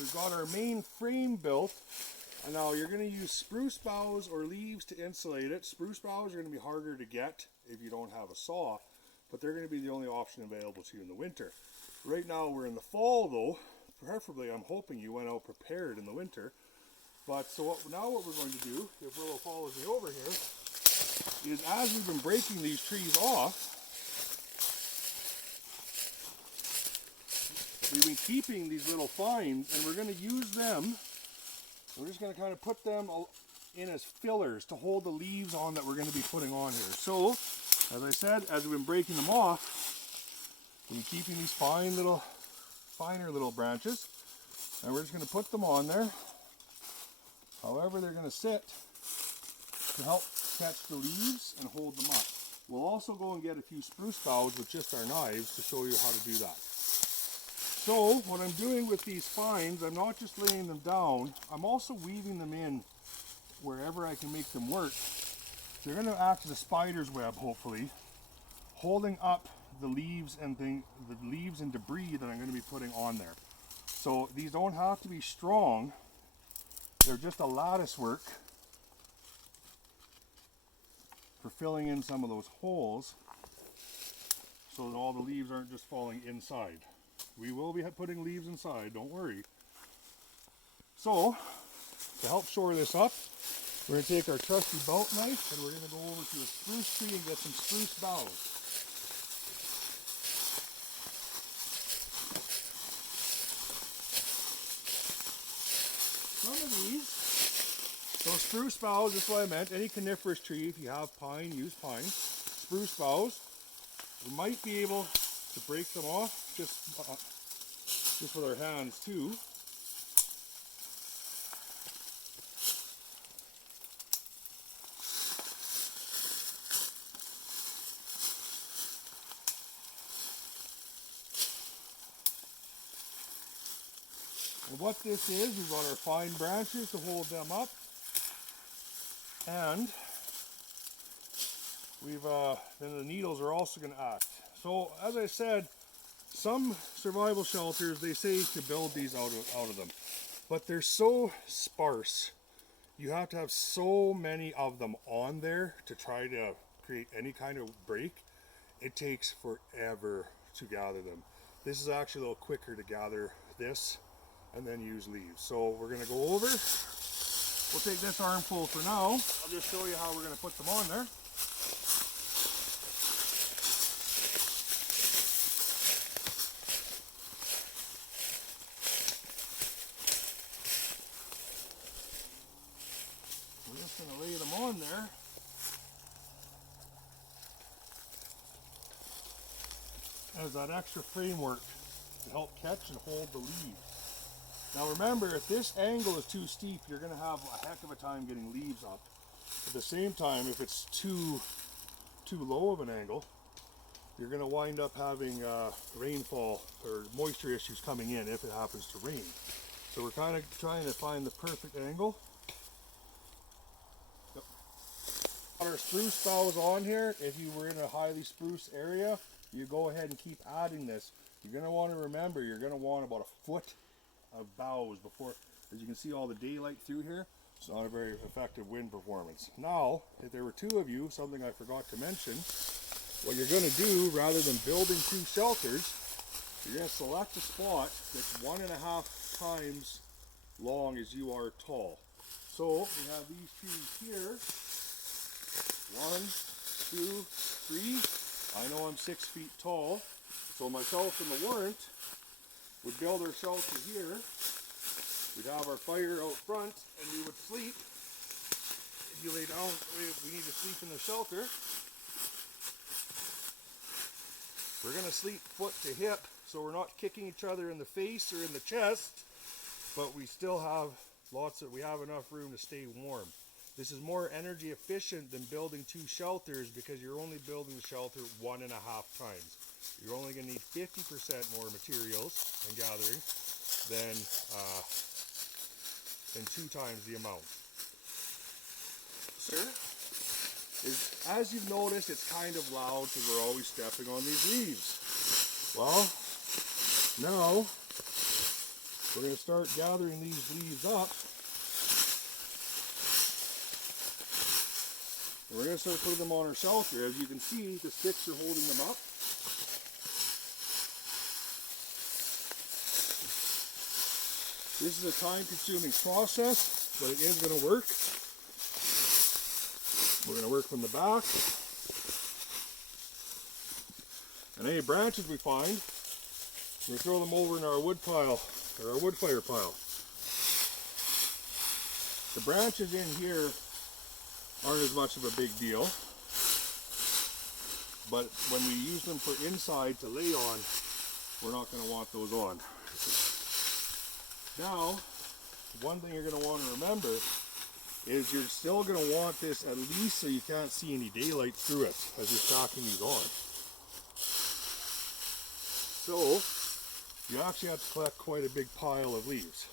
we've got our main frame built. And now you're going to use spruce boughs or leaves to insulate it. Spruce boughs are going to be harder to get if you don't have a saw, but they're going to be the only option available to you in the winter. Right now we're in the fall though. Preferably I'm hoping you went out prepared in the winter. But so now what we're going to do, if Willow follows me over here, is as we've been breaking these trees off, we've been keeping these little fines and we're going to use them. We're just going to kind of put them in as fillers to hold the leaves on that we're going to be putting on here. So, as I said, as we've been breaking them off, we're keeping these finer little branches, and we're just going to put them on there. However they're going to sit to help catch the leaves and hold them up. We'll also go and get a few spruce boughs with just our knives to show you how to do that. So what I'm doing with these fines, I'm not just laying them down, I'm also weaving them in wherever I can make them work. They're going to act as a spider's web, hopefully, holding up the leaves and debris that I'm going to be putting on there. So these don't have to be strong, they're just a lattice work for filling in some of those holes so that all the leaves aren't just falling inside. We will be putting leaves inside, don't worry. So, to help shore this up, we're going to take our trusty belt knife and we're going to go over to a spruce tree and get some spruce boughs. Some of these, so spruce boughs, that's what I meant, any coniferous tree, if you have pine, use pine. Spruce boughs, we might be able to break them off just with our hands too. And what this is, we've got our fine branches to hold them up, and then the needles are also going to act. So as I said, some survival shelters, they say to build these out of them, but they're so sparse. You have to have so many of them on there to try to create any kind of break. It takes forever to gather them. This is actually a little quicker to gather this and then use leaves. So we're going to go over. We'll take this armful for now. I'll just show you how we're going to put them on there. We're just going to lay them on there. As that extra framework to help catch and hold the leaves. Now remember, if this angle is too steep, you're going to have a heck of a time getting leaves up. At the same time, if it's too low of an angle, you're going to wind up having rainfall or moisture issues coming in if it happens to rain. So we're kind of trying to find the perfect angle. Yep. Got our spruce boughs on here. If you were in a highly spruce area, you go ahead and keep adding this. You're going to want to remember, you're going to want about a foot of boughs before, as you can see all the daylight through here. It's not a very effective wind performance. Now, if there were two of you, something I forgot to mention, what you're going to do, rather than building two shelters, you're going to select a spot that's 1.5 times long as you are tall. So we have these trees here. 1, 2, 3. I know I'm 6 feet tall, so myself and the warrant would build our shelter here. We'd have our fire out front and we would sleep. If you lay down, we need to sleep in the shelter. We're going to sleep foot to hip, so we're not kicking each other in the face or in the chest, but we still have we have enough room to stay warm. This is more energy efficient than building two shelters because you're only building the shelter 1.5 times. You're only going to need 50% more materials and gathering than 2 times the amount. Sir, as you've noticed, it's kind of loud because we're always stepping on these leaves. Well, now we're going to start gathering these leaves up. And we're going to start putting them on our shelter. As you can see, the sticks are holding them up. This is a time-consuming process, but it is going to work. We're going to work from the back. And any branches we find, we're going to throw them over in our wood pile, or our wood fire pile. The branches in here aren't as much of a big deal, but when we use them for inside to lay on, we're not going to want those on. Now, one thing you're going to want to remember is you're still going to want this at least so you can't see any daylight through it as you're stacking these on. So, you actually have to collect quite a big pile of leaves.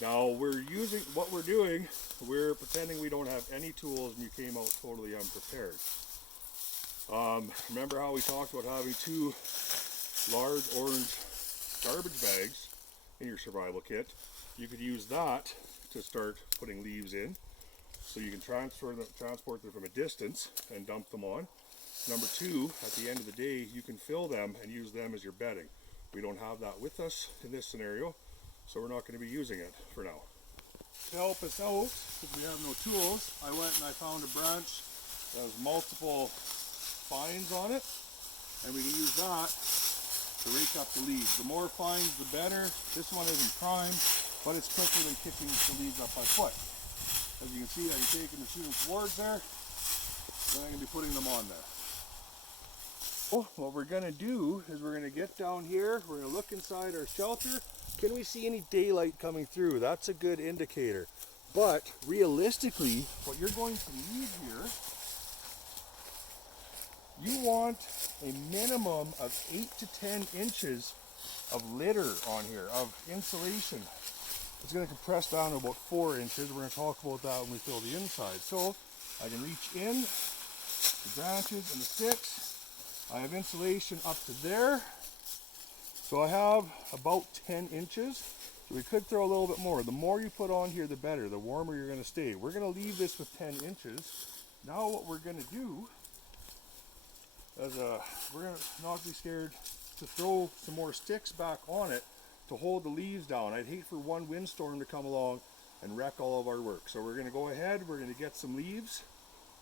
Now, what we're doing, we're pretending we don't have any tools and you came out totally unprepared. Remember how we talked about having 2 large orange garbage bags in your survival kit? You could use that to start putting leaves in, so you can transport them from a distance and dump them on. Number 2, at the end of the day, you can fill them and use them as your bedding. We don't have that with us in this scenario, so we're not going to be using it for now. To help us out, because we have no tools, I went and I found a branch that has multiple fines on it, and we can use that to rake up the leaves. The more fines, the better. This one isn't primed, but it's quicker than kicking the leaves up by foot. As you can see, I can take them and shoot them towards there. Then I'm going to be putting them on there. Oh, what we're going to do is we're going to get down here. We're going to look inside our shelter. Can we see any daylight coming through? That's a good indicator. But realistically, what you're going to need here, you want a minimum of 8 to 10 inches of litter on here, of insulation. It's going to compress down to about 4 inches. We're going to talk about that when we fill the inside. So I can reach in, the branches and the sticks. I have insulation up to there. So I have about 10 inches. So we could throw a little bit more. The more you put on here, the better. The warmer you're going to stay. We're going to leave this with 10 inches. Now what we're going to do is we're going to not be scared to throw some more sticks back on it to hold the leaves down. I'd hate for one windstorm to come along and wreck all of our work. So we're going to go ahead, we're going to get some leaves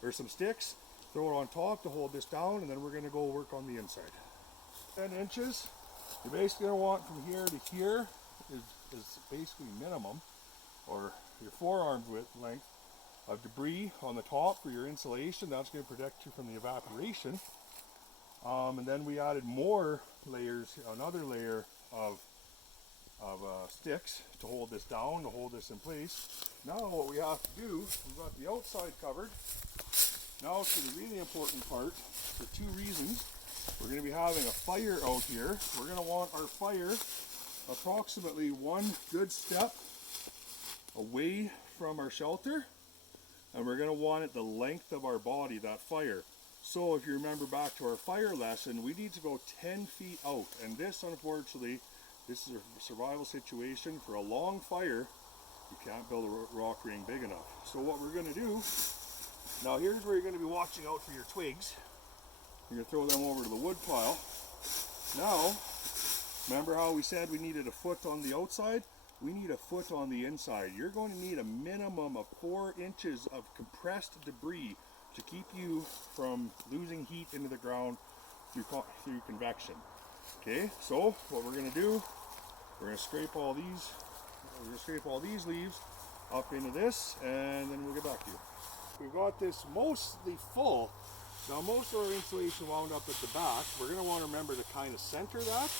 or some sticks, throw it on top to hold this down, and then we're going to go work on the inside. 10 inches, you're basically going to want from here to here is basically minimum, or your forearm width length of debris on the top for your insulation. That's going to protect you from the evaporation. And then we added more layers, another layer of sticks to hold this down, to hold this in place. Now what we have to do, we've got the outside covered. Now for the really important part, for 2 reasons. We're going to be having a fire out here. We're going to want our fire approximately 1 good step away from our shelter, and we're going to want it the length of our body, that fire. So if you remember back to our fire lesson, we need to go 10 feet out, and this, unfortunately, this is a survival situation. For a long fire, you can't build a rock ring big enough. So what we're going to do, now here's where you're going to be watching out for your twigs. You're going to throw them over to the wood pile. Now, remember how we said we needed a foot on the outside? We need a foot on the inside. You're going to need a minimum of 4 inches of compressed debris to keep you from losing heat into the ground through convection. Okay, so what we're going to do, we're going to scrape all these leaves up into this, and then we'll get back to you. We've got this mostly full. Now most of our insulation wound up at the back. We're going to want to remember to kind of center that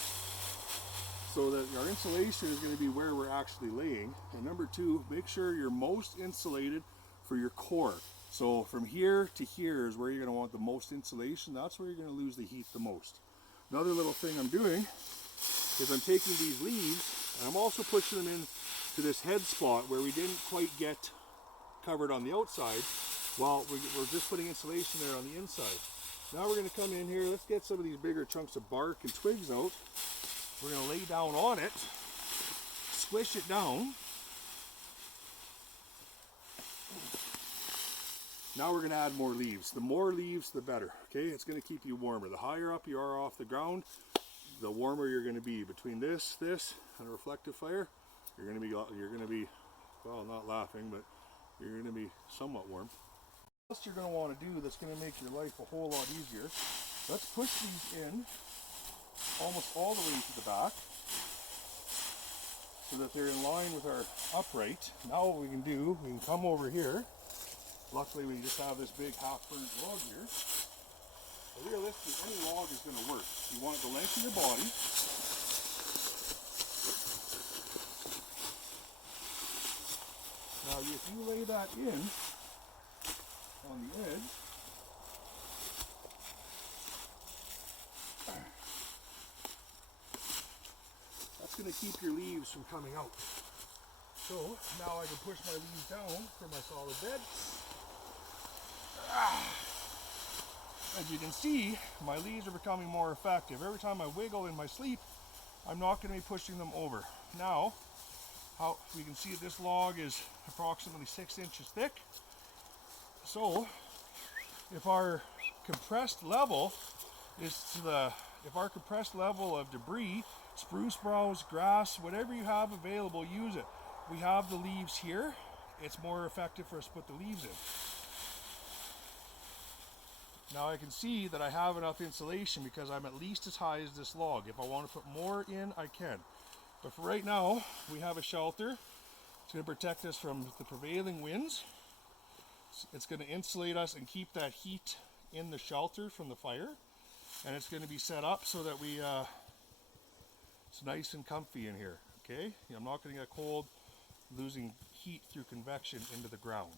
so that our insulation is going to be where we're actually laying. And number 2, make sure you're most insulated for your core. So from here to here is where you're going to want the most insulation. That's where you're going to lose the heat the most. Another little thing I'm doing is I'm taking these leaves and I'm also pushing them in to this head spot where we didn't quite get covered on the outside. Well, we're just putting insulation there on the inside. Now we're going to come in here. Let's get some of these bigger chunks of bark and twigs out. We're going to lay down on it squish it down. Now we're going to add more leaves. The more leaves, the better. Okay, it's going to keep you warmer. The higher up you are off the ground, the warmer you're going to be. Between this, and a reflective fire, you're going to be, well, not laughing, but you're going to be somewhat warm. What else you're going to want to do that's going to make your life a whole lot easier? Let's push these in almost all the way to the back, so that they're in line with our upright. Now what we can do, we can come over here. Luckily we just have this big half-burnt log here. But realistically, any log is going to work. You want it the length of your body. Now if you lay that in on the edge, that's going to keep your leaves from coming out. So now I can push my leaves down for my solid bed. As you can see, my leaves are becoming more effective. Every time I wiggle in my sleep, I'm not going to be pushing them over. Now, how we can see this log is approximately 6 inches thick. So, if our compressed level of debris, spruce browse, grass, whatever you have available, use it. We have the leaves here. It's more effective for us to put the leaves in. Now I can see that I have enough insulation because I'm at least as high as this log. If I want to put more in, I can. But for right now, we have a shelter. It's going to protect us from the prevailing winds. It's going to insulate us and keep that heat in the shelter from the fire. And it's going to be set up so that it's nice and comfy in here. Okay? I'm not going to get cold losing heat through convection into the ground.